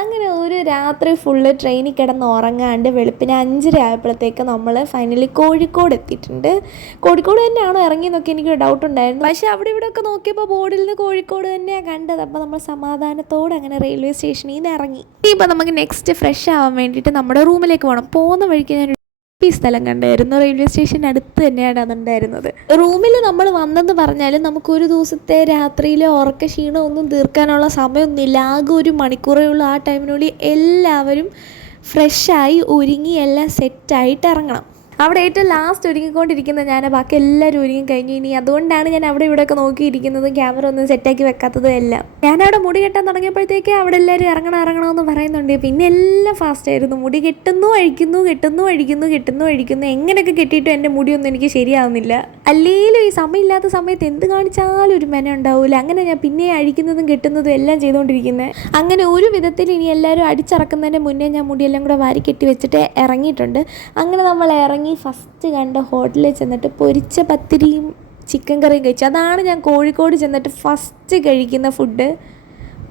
അങ്ങനെ ഒരു രാത്രി ഫുള്ള് ട്രെയിനിൽ കിടന്ന് ഉറങ്ങാണ്ട് വെളുപ്പിന് 5:30 ആയപ്പോഴത്തേക്ക് നമ്മൾ ഫൈനലി കോഴിക്കോട് എത്തിയിട്ടുണ്ട്. കോഴിക്കോട് തന്നെയാണോ ഇറങ്ങിയെന്നൊക്കെ എനിക്കൊരു ഡൗട്ട് ഉണ്ടായിരുന്നു. പക്ഷേ അവിടെ ഇവിടെയൊക്കെ നോക്കിയപ്പോൾ ബോർഡിൽ നിന്ന് കോഴിക്കോട് തന്നെയാണ് കണ്ടത്. അപ്പോൾ നമ്മൾ സമാധാനത്തോടെ അങ്ങനെ റെയിൽവേ സ്റ്റേഷനിൽ നിന്ന് ഇറങ്ങി. ഇപ്പോൾ നമുക്ക് നെക്സ്റ്റ് ഫ്രഷ് ആവാൻ വേണ്ടിയിട്ട് നമ്മുടെ റൂമിലേക്ക് പോകണം. പോകുന്ന വഴിക്ക് ഞാൻ ഈ സ്ഥലം കണ്ടായിരുന്നു. റെയിൽവേ സ്റ്റേഷൻ്റെ അടുത്ത് തന്നെയാണ് അതുണ്ടായിരുന്നത്. റൂമിൽ നമ്മൾ വന്നെന്ന് പറഞ്ഞാൽ നമുക്കൊരു ദിവസത്തെ രാത്രിയിലെ ഉറക്ക ക്ഷീണം ഒന്നും തീർക്കാനുള്ള സമയമൊന്നുമില്ല. ആകെ 1 മണിക്കൂറേ ഉള്ളൂ. ആ ടൈമിനുള്ളിൽ എല്ലാവരും ഫ്രഷായി ഒരുങ്ങി എല്ലാം സെറ്റായിട്ട് ഇറങ്ങണം. അവിടെ ഏറ്റവും ലാസ്റ്റ് ഒരുങ്ങിക്കൊണ്ടിരിക്കുന്ന ഞാൻ, ബാക്കി എല്ലാവരും ഒരുങ്ങി കഴിഞ്ഞു. ഇനി അതുകൊണ്ടാണ് ഞാൻ അവിടെ ഇവിടെയൊക്കെ നോക്കിയിരിക്കുന്നത്, ക്യാമറ ഒന്നും സെറ്റാക്കി വെക്കാത്തതും എല്ലാം. ഞാനവിടെ മുടി കെട്ടാൻ തുടങ്ങിയപ്പോഴത്തേക്ക് അവിടെ എല്ലാവരും ഇറങ്ങണമെന്ന് പറയുന്നുണ്ട്. പിന്നെ എല്ലാം ഫാസ്റ്റായിരുന്നു. മുടി കെട്ടുന്നു അഴിക്കുന്നു എങ്ങനെയൊക്കെ കെട്ടിയിട്ടും എൻ്റെ മുടിയൊന്നും എനിക്ക് ശരിയാവുന്നില്ല. അല്ലെങ്കിലും ഈ സമയമില്ലാത്ത സമയത്ത് എന്ത് കാണിച്ചാലും ഒരു മെന ഉണ്ടാവില്ല. അങ്ങനെ ഞാൻ പിന്നെ അഴിക്കുന്നതും കെട്ടുന്നതും എല്ലാം ചെയ്തുകൊണ്ടിരിക്കുന്നത്. അങ്ങനെ ഒരു വിധത്തിൽ ഇനി എല്ലാവരും അടിച്ചിറക്കുന്നതിൻ്റെ മുന്നേ ഞാൻ മുടിയെല്ലാം കൂടെ വാരി കെട്ടി വെച്ചിട്ട് ഇറങ്ങിയിട്ടുണ്ട്. അങ്ങനെ നമ്മൾ ഇറങ്ങി ഫസ്റ്റ് കണ്ട ഹോട്ടലിൽ ചെന്നിട്ട് പൊരിച്ച പത്തിരിയും ചിക്കൻ കറിയും കഴിച്ചു. അതാണ് ഞാൻ കോഴിക്കോട് ചെന്നിട്ട് ഫസ്റ്റ് കഴിക്കുന്ന ഫുഡ്.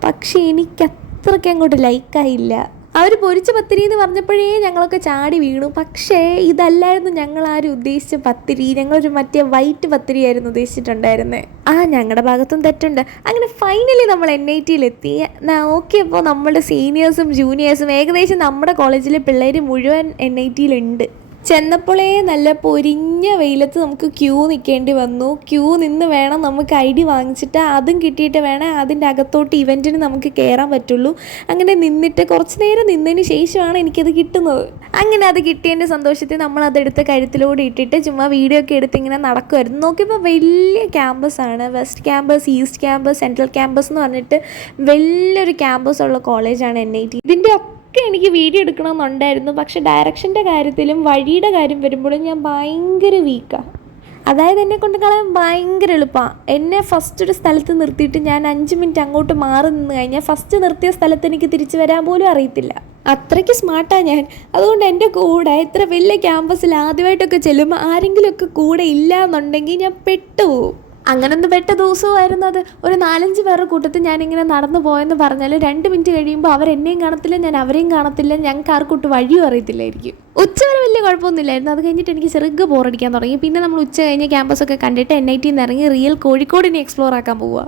പക്ഷേ എനിക്ക് അത്രയ്ക്ക് അങ്ങോട്ട് ലൈക്കായില്ല. അവർ പൊരിച്ച പത്തിരി എന്ന് പറഞ്ഞപ്പോഴേ ഞങ്ങളൊക്കെ ചാടി വീണു. പക്ഷേ ഇതല്ലായിരുന്നു ഞങ്ങളാരും ഉദ്ദേശിച്ച പത്തിരി. ഞങ്ങളൊരു മറ്റേ വൈറ്റ് പത്തിരിയായിരുന്നു ഉദ്ദേശിച്ചിട്ടുണ്ടായിരുന്നത്. ഞങ്ങളുടെ ഭാഗത്തും തെറ്റുണ്ട്. അങ്ങനെ ഫൈനലി നമ്മൾ NITയിലെത്തി. നോക്കിയപ്പോൾ നമ്മുടെ സീനിയേഴ്സും ജൂനിയേഴ്സും ഏകദേശം നമ്മുടെ കോളേജിലെ പിള്ളേർ മുഴുവൻ NITയിലുണ്ട്. ചെന്നപ്പോഴേ നല്ല പൊരിഞ്ഞ വെയിലത്ത് നമുക്ക് ക്യൂ നിൽക്കേണ്ടി വന്നു. ക്യൂ നിന്ന് വേണം നമുക്ക് ID വാങ്ങിച്ചിട്ട് അതും കിട്ടിയിട്ട് വേണം അതിൻ്റെ അകത്തോട്ട് ഇവൻറ്റിന് നമുക്ക് കയറാൻ പറ്റുള്ളൂ. അങ്ങനെ നിന്നിട്ട് കുറച്ച് നേരം നിന്നതിന് ശേഷമാണ് എനിക്കത് കിട്ടുന്നത്. അങ്ങനെ അത് കിട്ടിയതിൻ്റെ സന്തോഷത്തിൽ നമ്മളതെടുത്ത് കഴുത്തിലൂടെ ഇട്ടിട്ട് ചുമ്മാ വീഡിയോ ഒക്കെ എടുത്ത് ഇങ്ങനെ നടക്കുമായിരുന്നു. നോക്കിയപ്പോൾ വലിയ ക്യാമ്പസാണ്. West campus, east campus, central campus എന്ന് പറഞ്ഞിട്ട് വലിയൊരു ക്യാമ്പസ് ഉള്ള കോളേജാണ് NIT. ഇതിൻ്റെ എനിക്ക് വീഡിയോ എടുക്കണമെന്നുണ്ടായിരുന്നു. പക്ഷെ ഡയറക്ഷൻ്റെ കാര്യത്തിലും വഴിയുടെ കാര്യം വരുമ്പോഴും ഞാൻ ഭയങ്കര വീക്കാണ്. അതായത് എന്നെ കൊണ്ട് കളയാൻ ഭയങ്കര എളുപ്പമാണ്. എന്നെ ഫസ്റ്റ് ഒരു സ്ഥലത്ത് നിർത്തിയിട്ട് ഞാൻ 5 മിനിറ്റ് അങ്ങോട്ട് മാറി നിന്ന് കഴിഞ്ഞാൽ ഫസ്റ്റ് നിർത്തിയ സ്ഥലത്ത് എനിക്ക് തിരിച്ചു വരാൻ പോലും അറിയത്തില്ല. അത്രയ്ക്ക് സ്മാർട്ടാണ് ഞാൻ. അതുകൊണ്ട് എൻ്റെ കൂടെ ഇത്ര വലിയ ക്യാമ്പസിൽ ആദ്യമായിട്ടൊക്കെ ചെല്ലുമ്പോൾ ആരെങ്കിലുമൊക്കെ കൂടെ ഇല്ല എന്നുണ്ടെങ്കിൽ ഞാൻ പെട്ടുപോകും. അങ്ങനൊന്നും പെട്ട ദിവസമായിരുന്നു അത്. ഒരു 4-5 പേരുടെ കൂട്ടത്തിൽ ഞാനിങ്ങനെ നടന്നു പോയെന്ന് പറഞ്ഞാൽ 2 മിനിറ്റ് കഴിയുമ്പോൾ അവരെന്നെയും കാണത്തില്ല, ഞാൻ അവരെയും കാണത്തില്ല. ഞങ്ങൾക്ക് ആർക്കൊട്ട് വഴിയും അറിയത്തില്ലായിരിക്കും. ഉച്ചവരെ വലിയ കുഴപ്പമൊന്നുമില്ലായിരുന്നു. അത് കഴിഞ്ഞിട്ട് എനിക്ക് ചെറുകെ ബോറടിക്കാൻ തുടങ്ങി. പിന്നെ നമ്മൾ ഉച്ച കഴിഞ്ഞ് ക്യാമ്പസൊക്കെ കണ്ടിട്ട് NITയിൽ നിന്ന് ഇറങ്ങി റിയൽ കോഴിക്കോടിനെ എക്സ്പ്ലോർ ആക്കാൻ പോവുക.